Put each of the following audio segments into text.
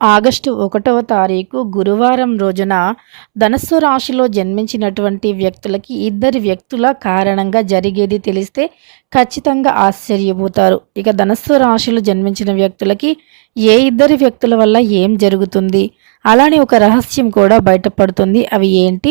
August ఒకటవ తారీఖు గురువారం రోజున ధనస్సు రాశిలో జన్మించినటువంటి వ్యక్తులకి ఇద్దరి వ్యక్తుల కారణంగా జరిగేది తెలిస్తే ఖచ్చితంగా ఆశ్చర్యపోతారు. ఇక ధనస్సు రాశిలో జన్మించిన వ్యక్తులకి ఏ ఇద్దరి వ్యక్తుల వల్ల ఏం జరుగుతుంది? అలానే ఒక రహస్యం కూడా బయటపడుతుంది. అవి ఏంటి?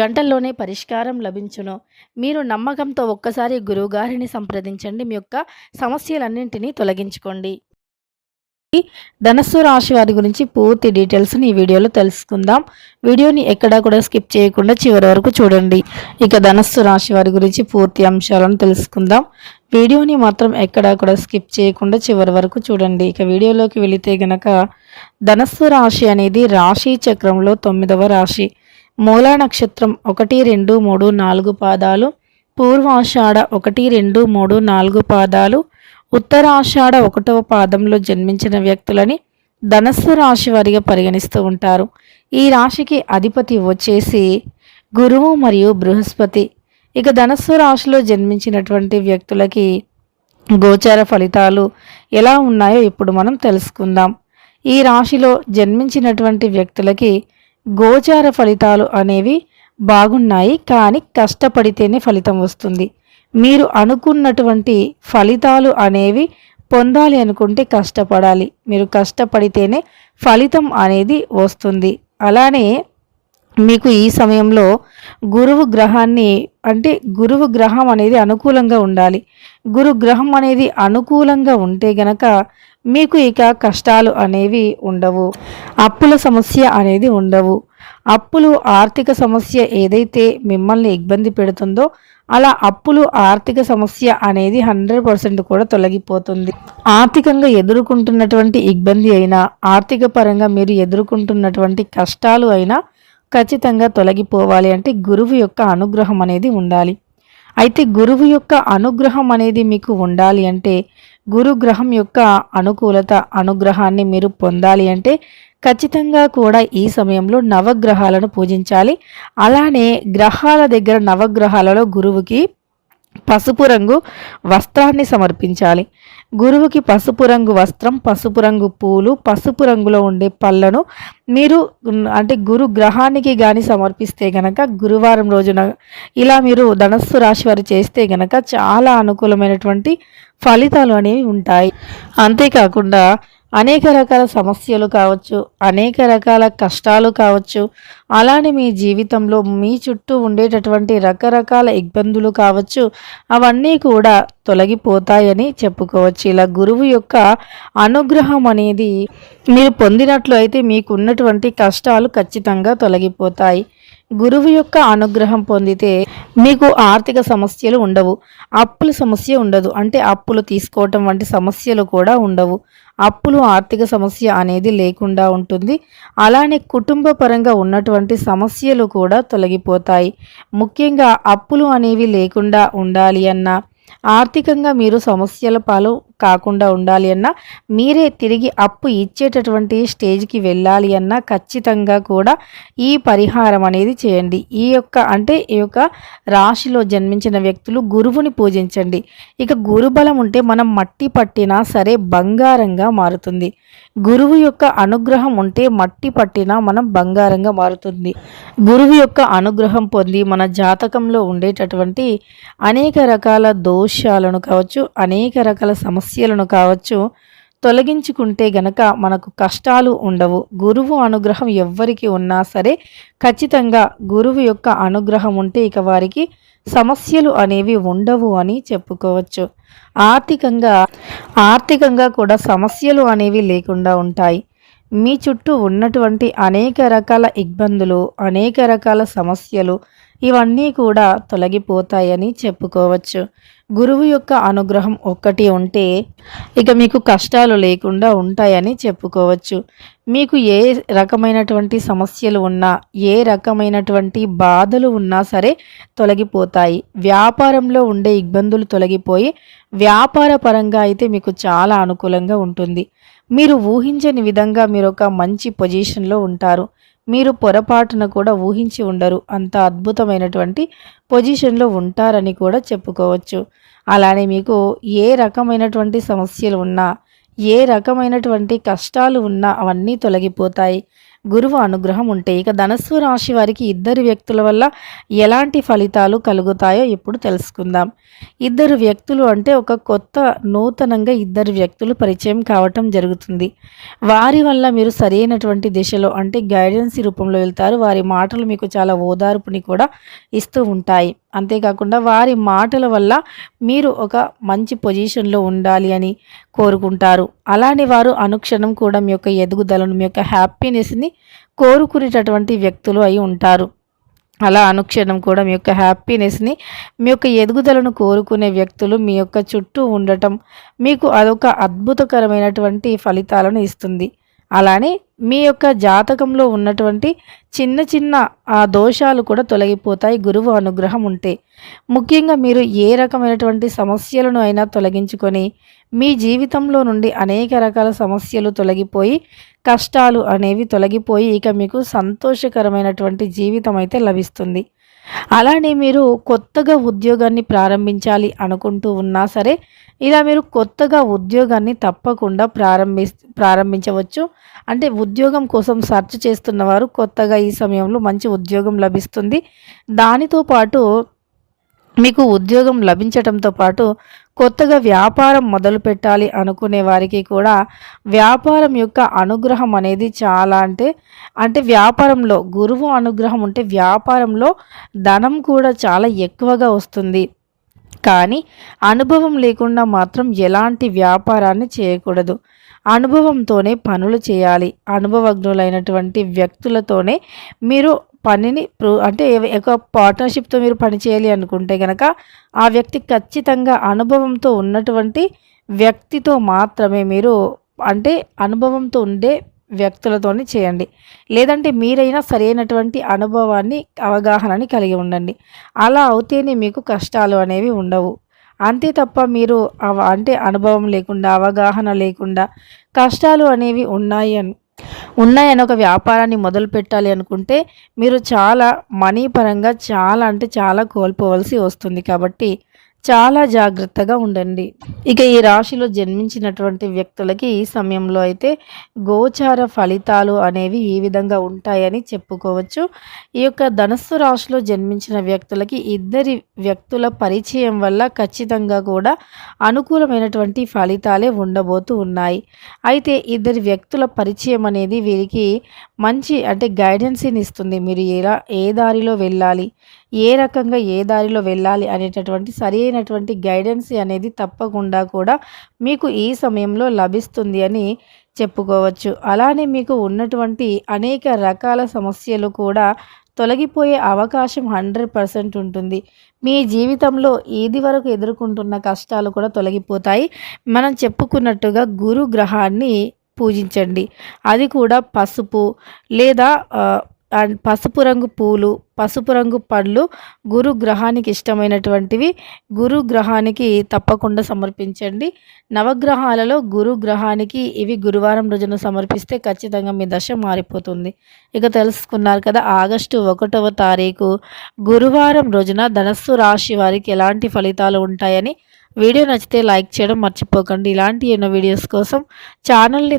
గంటల్లోనే పరిష్కారం లభించును. మీరు నమ్మకంతో ఒక్కసారి గురువుగారిని సంప్రదించండి. మీ యొక్క సమస్యలన్నింటినీ తొలగించుకోండి. ధనస్సు రాశి వారి గురించి పూర్తి డీటెయిల్స్ని ఈ వీడియోలో తెలుసుకుందాం. వీడియోని ఎక్కడా కూడా స్కిప్ చేయకుండా చివరి వరకు చూడండి. ఇక ధనస్సు రాశి వారి గురించి పూర్తి అంశాలను తెలుసుకుందాం. వీడియోని మాత్రం ఎక్కడా కూడా స్కిప్ చేయకుండా చివరి వరకు చూడండి. ఇక వీడియోలోకి వెళితే గనక ధనస్సు రాశి అనేది రాశి చక్రంలో తొమ్మిదవ రాశి. మూలా నక్షత్రం ఒకటి రెండు మూడు నాలుగు పాదాలు పూర్వాషాఢ ఒకటి రెండు మూడు నాలుగు పాదాలు ఉత్తరాషాఢ ఒకటవ పాదంలో జన్మించిన వ్యక్తులని ధనస్సు రాశి వారిగా పరిగణిస్తూ ఉంటారు. ఈ రాశికి అధిపతి వచ్చేసి గురువు మరియు బృహస్పతి. ఇక ధనస్సు రాశిలో జన్మించినటువంటి వ్యక్తులకి గోచార ఫలితాలు ఎలా ఉన్నాయో ఇప్పుడు మనం తెలుసుకుందాం. ఈ రాశిలో జన్మించినటువంటి వ్యక్తులకి గోచార ఫలితాలు అనేవి బాగున్నాయి కానీ కష్టపడితేనే ఫలితం వస్తుంది. మీరు అనుకున్నటువంటి ఫలితాలు అనేవి పొందాలి అనుకుంటే కష్టపడాలి. మీరు కష్టపడితేనే ఫలితం అనేది వస్తుంది. అలానే మీకు ఈ సమయంలో గురువు గ్రహాన్ని అంటే గురువు గ్రహం అనేది అనుకూలంగా ఉండాలి. గురు గ్రహం అనేది అనుకూలంగా ఉంటే గనక మీకు ఇక కష్టాలు అనేవి ఉండవు. అప్పుల సమస్య అనేది ఉండవు. అప్పులు ఆర్థిక సమస్య ఏదైతే మిమ్మల్ని ఇబ్బంది పెడుతుందో అలా అప్పులు ఆర్థిక సమస్య అనేది హండ్రెడ్ పర్సెంట్ కూడా తొలగిపోతుంది. ఆర్థికంగా ఎదుర్కొంటున్నటువంటి ఇబ్బంది అయినా ఆర్థిక పరంగా మీరు ఎదుర్కొంటున్నటువంటి కష్టాలు అయినా ఖచ్చితంగా తొలగిపోవాలి అంటే గురువు యొక్క అనుగ్రహం అనేది ఉండాలి. అయితే గురువు యొక్క అనుగ్రహం అనేది మీకు ఉండాలి అంటే గురుగ్రహం యొక్క అనుకూలత అనుగ్రహాన్ని మీరు పొందాలి అంటే ఖచ్చితంగా కూడా ఈ సమయంలో నవగ్రహాలను పూజించాలి. అలానే గ్రహాల దగ్గర నవగ్రహాలలో గురువుకి పసుపు రంగు వస్త్రాన్ని సమర్పించాలి. గురువుకి పసుపు రంగు వస్త్రం పసుపు రంగు పూలు పసుపు రంగులో ఉండే పళ్ళను మీరు అంటే గురు గ్రహానికి కానీ సమర్పిస్తే గనక గురువారం రోజున ఇలా మీరు ధనస్సు రాశి వారు చేస్తే గనక చాలా అనుకూలమైనటువంటి ఫలితాలు అనేవి ఉంటాయి. అంతేకాకుండా అనేక రకాల సమస్యలు కావచ్చు అనేక రకాల కష్టాలు కావచ్చు అలానే మీ జీవితంలో మీ చుట్టూ ఉండేటటువంటి రకరకాల ఇబ్బందులు కావచ్చు అవన్నీ కూడా తొలగిపోతాయని చెప్పుకోవచ్చు. ఇలా గురువు యొక్క అనుగ్రహం అనేది మీరు పొందినట్లు అయితే మీకు ఉన్నటువంటి కష్టాలు ఖచ్చితంగా తొలగిపోతాయి. గురువు యొక్క అనుగ్రహం పొందితే మీకు ఆర్థిక సమస్యలు ఉండవు అప్పుల సమస్య ఉండదు. అంటే అప్పులు తీసుకోవటం వంటి సమస్యలు కూడా ఉండవు. అప్పులు ఆర్థిక సమస్య అనేది లేకుండా ఉంటుంది. అలానే కుటుంబ పరంగా ఉన్నటువంటి సమస్యలు కూడా తొలగిపోతాయి. ముఖ్యంగా అప్పులు అనేవి లేకుండా ఉండాలి అన్నా ఆర్థికంగా మీరు సమస్యల పాలు కాకుండా ఉండాలి అన్నా మీరే తిరిగి అప్పు ఇచ్చేటటువంటి స్టేజ్కి వెళ్ళాలి అన్నా ఖచ్చితంగా కూడా ఈ పరిహారం అనేది చేయండి. ఈ యొక్క అంటే ఈ యొక్క రాశిలో జన్మించిన వ్యక్తులు గురువుని పూజించండి. ఇక గురుబలం ఉంటే మనం మట్టి పట్టినా సరే బంగారంగా మారుతుంది. గురువు యొక్క అనుగ్రహం ఉంటే మట్టి పట్టినా మనం బంగారంగా మారుతుంది. గురువు యొక్క అనుగ్రహం పొంది మన జాతకంలో ఉండేటటువంటి అనేక రకాల దోషాలను కావచ్చు అనేక రకాల సమస్య సమస్యలను కావచ్చు తొలగించుకుంటే గనక మనకు కష్టాలు ఉండవు. గురువు అనుగ్రహం ఎవ్వరికి ఉన్నా సరే ఖచ్చితంగా గురువు యొక్క అనుగ్రహం ఉంటే ఇక వారికి సమస్యలు అనేవి ఉండవు అని చెప్పుకోవచ్చు. ఆర్థికంగా ఆర్థికంగా కూడా సమస్యలు అనేవి లేకుండా ఉంటాయి. మీ చుట్టూ ఉన్నటువంటి అనేక రకాల ఇబ్బందులు అనేక రకాల సమస్యలు ఇవన్నీ కూడా తొలగిపోతాయని చెప్పుకోవచ్చు. గురువు యొక్క అనుగ్రహం ఒక్కటి ఉంటే ఇక మీకు కష్టాలు లేకుండా ఉంటాయని చెప్పుకోవచ్చు. మీకు ఏ రకమైనటువంటి సమస్యలు ఉన్నా ఏ రకమైనటువంటి బాధలు ఉన్నా సరే తొలగిపోతాయి. వ్యాపారంలో ఉండే ఇబ్బందులు తొలగిపోయి వ్యాపార పరంగా అయితే మీకు చాలా అనుకూలంగా ఉంటుంది. మీరు ఊహించని విధంగా మీరు ఒక మంచి పొజిషన్లో ఉంటారు. మీరు పొరపాటున కూడా ఊహించి ఉండరు. అంత అద్భుతమైనటువంటి పొజిషన్లో ఉంటారని కూడా చెప్పుకోవచ్చు. అలానే మీకు ఏ రకమైనటువంటి సమస్యలు ఉన్నా ఏ రకమైనటువంటి కష్టాలు ఉన్నా అవన్నీ తొలగిపోతాయి. గురువు అనుగ్రహం ఉంటే ఇక ధనస్సు రాశి వారికి ఇద్దరు వ్యక్తుల వల్ల ఎలాంటి ఫలితాలు కలుగుతాయో ఇప్పుడు తెలుసుకుందాం. ఇద్దరు వ్యక్తులు అంటే ఒక కొత్త నూతనంగా ఇద్దరు వ్యక్తులు పరిచయం కావటం జరుగుతుంది. వారి వల్ల మీరు సరైనటువంటి దిశలో అంటే గైడెన్స్ రూపంలో వెళ్తారు. వారి మాటలు మీకు చాలా ఓదార్పుని కూడా ఇస్తూ ఉంటాయి. అంతేకాకుండా వారి మాటల వల్ల మీరు ఒక మంచి పొజిషన్లో ఉండాలి అని కోరుకుంటారు. అలానే వారు అనుక్షణం కూడా మీ యొక్క ఎదుగుదలను మీ యొక్క హ్యాపీనెస్ని కోరుకునేటటువంటి వ్యక్తులు అయి ఉంటారు. అలా అనుక్షణం కూడా మీ యొక్క హ్యాపీనెస్ని మీ యొక్క ఎదుగుదలను కోరుకునే వ్యక్తులు మీ యొక్క చుట్టూ ఉండటం మీకు అదొక అద్భుతకరమైనటువంటి ఫలితాలను ఇస్తుంది. అలానే మీ యొక్క జాతకంలో ఉన్నటువంటి చిన్న చిన్న ఆ దోషాలు కూడా తొలగిపోతాయి గురువు అనుగ్రహం ఉంటే. ముఖ్యంగా మీరు ఏ రకమైనటువంటి సమస్యలను అయినా తొలగించుకొని మీ జీవితంలో నుండి అనేక రకాల సమస్యలు తొలగిపోయి కష్టాలు అనేవి తొలగిపోయి ఇక మీకు సంతోషకరమైనటువంటి జీవితం అయితే లభిస్తుంది. అలానే మీరు కొత్తగా ఉద్యోగాన్ని ప్రారంభించాలి అనుకుంటూ ఉన్నా సరే ఇలా మీరు కొత్తగా ఉద్యోగాన్ని తప్పకుండా ప్రారంభి ప్రారంభించవచ్చు. అంటే ఉద్యోగం కోసం సెర్చ్ చేస్తున్న వారు కొత్తగా ఈ సమయంలో మంచి ఉద్యోగం లభిస్తుంది. దానితో పాటు మీకు ఉద్యోగం లభించటంతో పాటు కొత్తగా వ్యాపారం మొదలు పెట్టాలి అనుకునే వారికి కూడా వ్యాపారం యొక్క అనుగ్రహం అనేది చాలా అంటే అంటే వ్యాపారంలో గురువు అనుగ్రహం ఉంటే వ్యాపారంలో ధనం కూడా చాలా ఎక్కువగా వస్తుంది. కానీ అనుభవం లేకుండా మాత్రం ఎలాంటి వ్యాపారాన్ని చేయకూడదు. అనుభవంతోనే పనులు చేయాలి. అనుభవజ్ఞులైనటువంటి వ్యక్తులతోనే మీరు పనిని అంటే ఒక పార్ట్నర్షిప్తో మీరు పని చేయాలి అనుకుంటే కనుక ఆ వ్యక్తి ఖచ్చితంగా అనుభవంతో ఉన్నటువంటి వ్యక్తితో మాత్రమే మీరు అంటే అనుభవంతో ఉండే వ్యక్తులతోని చేయండి. లేదంటే మీరైనా సరైనటువంటి అనుభవాన్ని అవగాహనని కలిగి ఉండండి. అలా అవుతేనే మీకు కష్టాలు అనేవి ఉండవు. అంతే తప్ప మీరు అంటే అనుభవం లేకుండా అవగాహన లేకుండా కష్టాలు అనేవి ఉన్నాయి అని ఉన్నాయని ఒక వ్యాపారాన్ని మొదలు పెట్టాలి అనుకుంటే మీరు చాలా మనీ పరంగా చాలా అంటే చాలా కోల్పోవలసి వస్తుంది కాబట్టి చాలా జాగ్రత్తగా ఉండండి. ఇక ఈ రాశిలో జన్మించినటువంటి వ్యక్తులకి ఈ సమయంలో అయితే గోచార ఫలితాలు అనేవి ఈ విధంగా ఉంటాయని చెప్పుకోవచ్చు. ఈ యొక్క ధనస్సు రాశిలో జన్మించిన వ్యక్తులకి ఇద్దరి వ్యక్తుల పరిచయం వల్ల ఖచ్చితంగా కూడా అనుకూలమైనటువంటి ఫలితాలే ఉండబోతూ ఉన్నాయి. అయితే ఇద్దరి వ్యక్తుల పరిచయం అనేది వీరికి మంచి అంటే గైడెన్స్ని ఇస్తుంది. మీరు ఎలా ఏ దారిలో వెళ్ళాలి? ఏ రకంగా ఏ దారిలో వెళ్ళాలి అనేటటువంటి సరి అయినటువంటి గైడెన్స్ అనేది తప్పకుండా కూడా మీకు ఈ సమయంలో లభిస్తుంది అని చెప్పుకోవచ్చు. అలానే మీకు ఉన్నటువంటి అనేక రకాల సమస్యలు కూడా తొలగిపోయే అవకాశం హండ్రెడ్ పర్సెంట్ ఉంటుంది. మీ జీవితంలో ఏది వరకు ఎదుర్కొంటున్న కష్టాలు కూడా తొలగిపోతాయి. మనం చెప్పుకున్నట్టుగా గురు గ్రహాన్ని పూజించండి. అది కూడా పసుపు లేదా పసుపు రంగు పూలు పసుపు రంగు పళ్ళు గురు గ్రహానికి ఇష్టమైనటువంటివి. గురు గ్రహానికి తప్పకుండా సమర్పించండి. నవగ్రహాలలో గురు గ్రహానికి ఇవి గురువారం రోజున సమర్పిస్తే ఖచ్చితంగా మీ దశ మారిపోతుంది. ఇక తెలుసుకున్నారు కదా ఆగస్టు ఒకటవ తారీఖు గురువారం రోజున ధనస్సు రాశి వారికి ఎలాంటి ఫలితాలు ఉంటాయని వీడియో నచ్చితే లైక్ చేయడం మర్చిపోకండి. ఇలాంటి ఎన్నో వీడియోస్ కోసం ఛానల్ని